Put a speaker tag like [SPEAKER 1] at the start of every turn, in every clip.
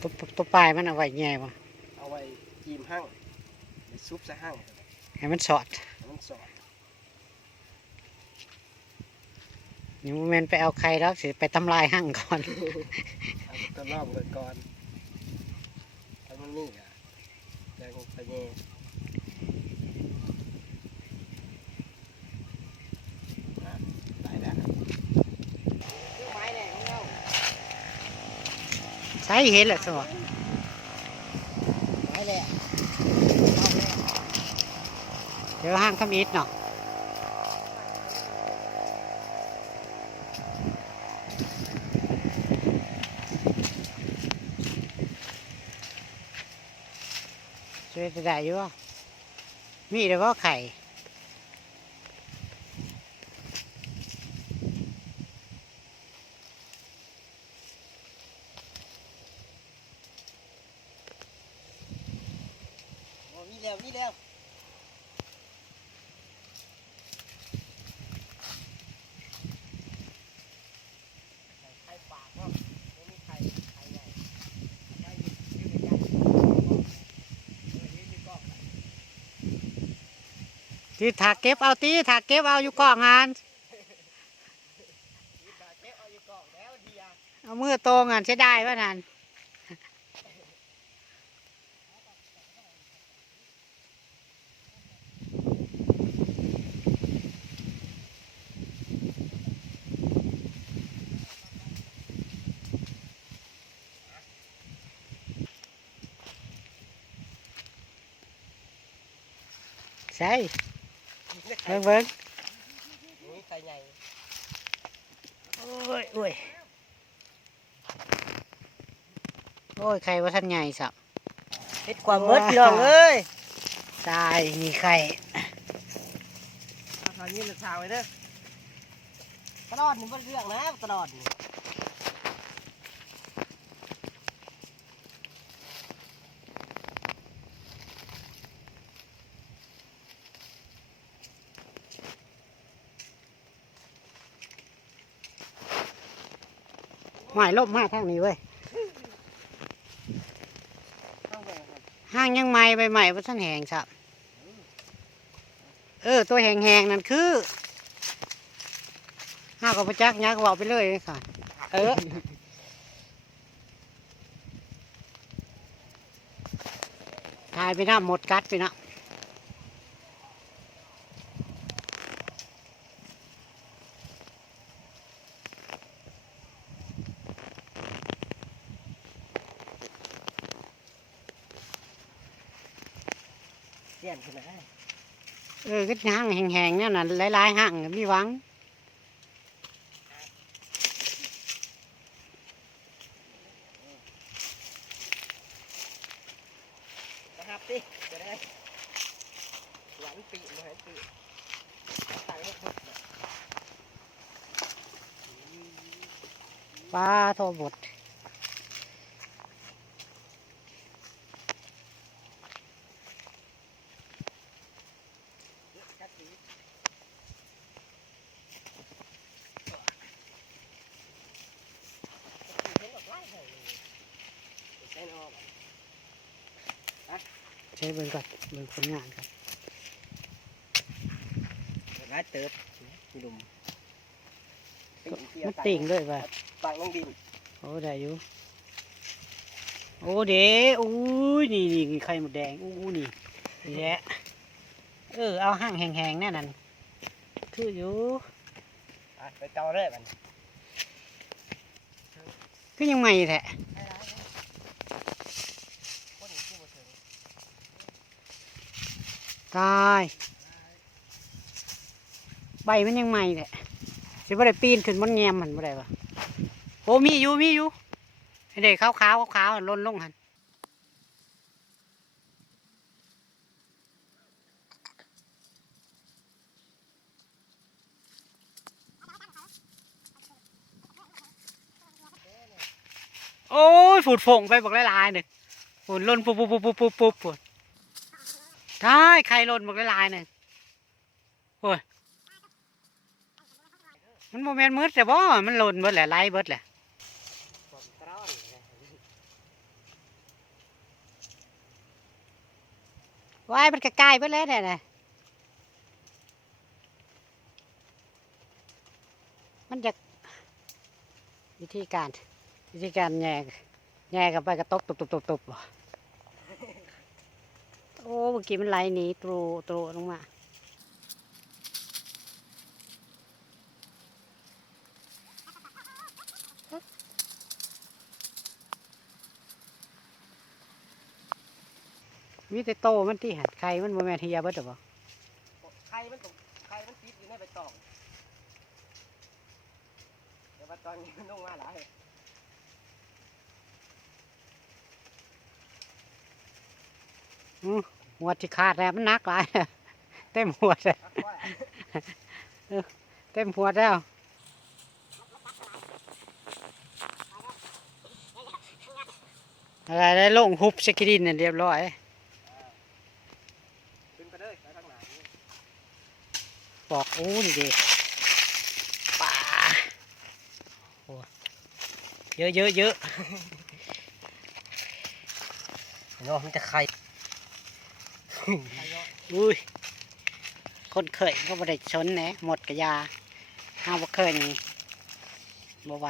[SPEAKER 1] ตัวตัวปลายมันเอาไว้แง่บ่
[SPEAKER 2] เอาไว้จีมหั่งไปซุปใส่หั่ง
[SPEAKER 1] ให้มันสอด
[SPEAKER 2] ให้มันสอด
[SPEAKER 1] นี่โมเมนไปเอาไข่แล้วสิไปทำลายหั่งก่อน
[SPEAKER 2] เอาตัวรอบเลยก่อนถ้ามันนี่อะยังไปเย่อะได้แล้วไม้แดงของเรา
[SPEAKER 1] ใช้ เห็นละสว
[SPEAKER 2] ไม้แดง
[SPEAKER 1] เดี๋ยวห้างทำอิฐเนาะช่วยจะได้อยู่มีแต่ว่าไข่
[SPEAKER 2] โอ้มีแล้วมีแล้วไข่ปากเนาะบ่มีไข่ไข่ใหญ่ไข่อยู่อยู่ในกันเออ นี่มีกอกไข่
[SPEAKER 1] ที่ถากเก็บเอาตีถากเก็บเอาอยู่กองงาน
[SPEAKER 2] มีบาเจ็บเอาอยู่กอกแล้วเดียว
[SPEAKER 1] เอามือโตงานใช้ได้ป่ะนัน ใช่เบิ่งเบิ่ง
[SPEAKER 2] นี่ไข่ใหญ่
[SPEAKER 1] โอ้ยโอ้ยโอ้ยไข่ว่าท่านใหญ่สับ
[SPEAKER 2] เฮ็ดความเบิดพี่น้องเอ้ย
[SPEAKER 1] ตายมีไข่
[SPEAKER 2] เอาทางนี้เลยสาวไว้เด้อตลอดนี่บ่เรื่องนะตลอดนี่
[SPEAKER 1] หมายลบมาทางนี้เว้ยห้างยังใหม่ใบใหม่ว่าท่านแหงสับเออ ตัวแหงแหงๆนั่นคือห้ากับประจักษ์ยักษ์บอกไปเลยค่ะ เออทายไปน้ำหมดกัดไปนะ
[SPEAKER 2] เสียนขึ้นมาให้
[SPEAKER 1] เออก็ห้างแหงๆเนี่ยน่ะหลายๆห้างมีหวัง
[SPEAKER 2] นะครับติจะได้หวานปีมาให้ปีตายให้ครบ
[SPEAKER 1] ปลาโทบด
[SPEAKER 2] จักรีเห็นออกไล่ให้เลยใช้นอก
[SPEAKER 1] ใช้เบิ่งก่อนเบิ่งผลงานก่อน
[SPEAKER 2] ร้ายเติบพี่ดุม
[SPEAKER 1] มันติ่งเลยว่ะ
[SPEAKER 2] ปังลงดิน
[SPEAKER 1] โอ้ได้อยู่โอ้เด้อู้ยนี่นี่นี่ไข่หมดแดงอู้นี่นี่แหละเออเอาห้างแหงๆแน่นั่นคืออยู่
[SPEAKER 2] อะไปเตาเลยมัน
[SPEAKER 1] คือยังใหม่แท้
[SPEAKER 2] คนที่มาถึง
[SPEAKER 1] ตาย ใบมันยังใหม่แท้สิบ่ได้ปีนขึ้นบนแงมมันบ่ได้ปะโอ้มีอยู่มีอยู่ไอเด็กขาวขาวขาวล่นลงหันโอ้ยฝุดฝงไปบอกหลายๆหนึ่งฝุดล่นปุ๊บปุ๊ปุ๊บปุ๊บปุ๊บปุ๊บปุ๊บ ได้ใครหล่นบอกลายหนึ่งโอ้ยมันโมเมนต์มืดแต่บ่ มันหล่นเบิดแหละไล่เบิดแหละวายมันกระกายเบิดแล้วเนี่ยนะมันจะวิธีการวิธีการแง่แง่กับไปกระตกตุบตุบตุบตุบ อ้เมื่อกี้มันไหลหนีตรูตรูลงมามีแต่โตมันที่หัดไข่มันโมแมนที่ยาเบิดหรอบ่
[SPEAKER 2] ไข่มันตกไข่มันติดอยู่ในใบตองเดี๋ยวว่าตอนนี้มันลงมาหลาย
[SPEAKER 1] หัวที่ขาดแล้วมันนักหลายเต็มหัวเลยเต็มหัวแล้วอะไรได้ลงฮุบสกิดินเนี่ยเรียบร้อยบอกโอ้นี่ดิป่าโอ้เยอะเยอะเยอะ
[SPEAKER 2] เนาะมันจะไข่
[SPEAKER 1] อุ้ย คนเคยก็บ่ได้ชนแหนะหมดกระยาห้าบ่เคยนี่บ่ไหว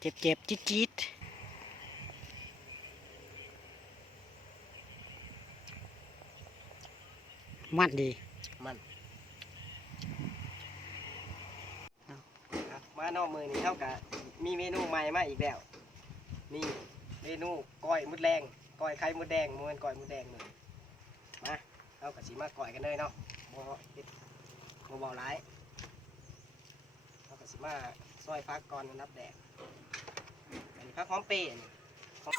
[SPEAKER 1] เจ็บเจ็บจี๊ดจี๊ดมันดี
[SPEAKER 2] มันมานอกมือนี่เท่ากับมีเมนูใหม่มาอีกแล้วนี่เมนูก้อยมดแรงก้อยไข่มดแดงมวนก้อยมดแดงเลยมา เอากระสีมาก่อยกันเลยเนาะบ่เฮ็ดบ่เบาร้ายเอากระสีมาซอยฟักก่อนนับแดดอันนี้พักหอมเปรี้ยนี่อะวั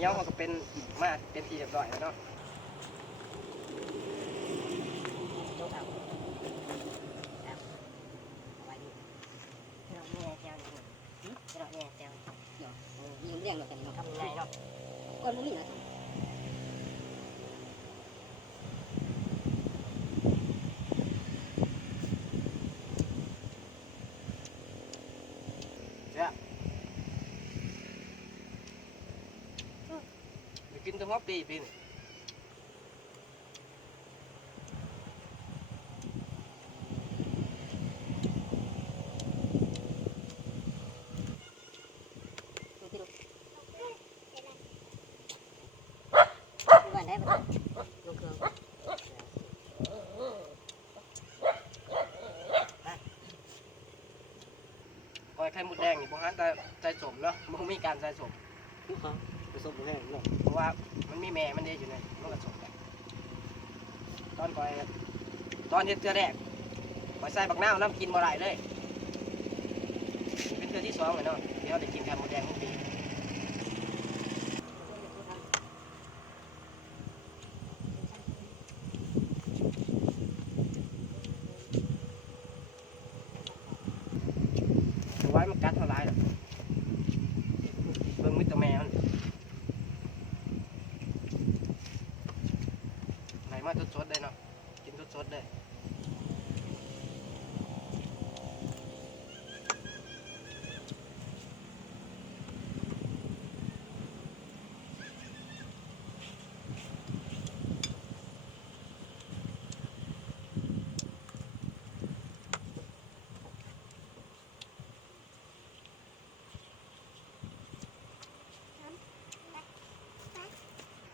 [SPEAKER 2] นนี้คราวนี้มันก็เป็นมาเป็นทีเรียบร้อยแล้วเนาะ
[SPEAKER 3] ยิงเรื่องเราแต่เราทำไงเนาะก็รู้นี่นะ
[SPEAKER 2] ไปกินตัว หอมปีปีนี่
[SPEAKER 3] ได้ปะลูกเครื่อง
[SPEAKER 2] ก้อยไข่มดแดงนี่พวกฮันแต่ใจสมเนาะมันมีการใจสม
[SPEAKER 1] ผ สมแห้งเนาะ
[SPEAKER 2] เพราะว่ามันมีแม่มันเด้อยู่เลยมันก็สมกันตอนก้อยตอนเฮ็ดเทือแรกก่อยใส่บักน้าวน้ำกินบ่ได้เลย เป็นเทือที่สองเลยเนาะเดี๋ยวจะกินไข่มดแดงทุกปีเอาไว้มันกัดเท่าไรหรอกเบิ่งมิตรแม่มัน ไหน มาสดๆได้เนาะกินสดๆได้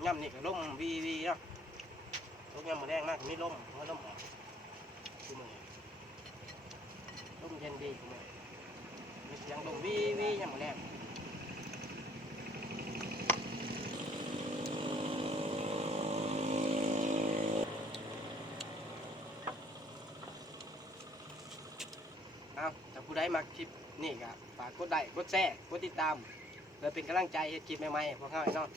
[SPEAKER 2] ย่ำนี่ก็ล่มวีวีเนาะ ตกยามมาแรงมากมีลมเพราะลมออกคือมือลมเย็นดีคือมือมีเสียงลมวิวิยามมาแรงเอาถ้าผู้ใดมักคลิปนี่ก็ฝากกดไลค์กดแชร์กดติดตามเพื่อเป็นกำลังใจให้คลิปใหม่ๆให้พวกเขาไอ้เนาะ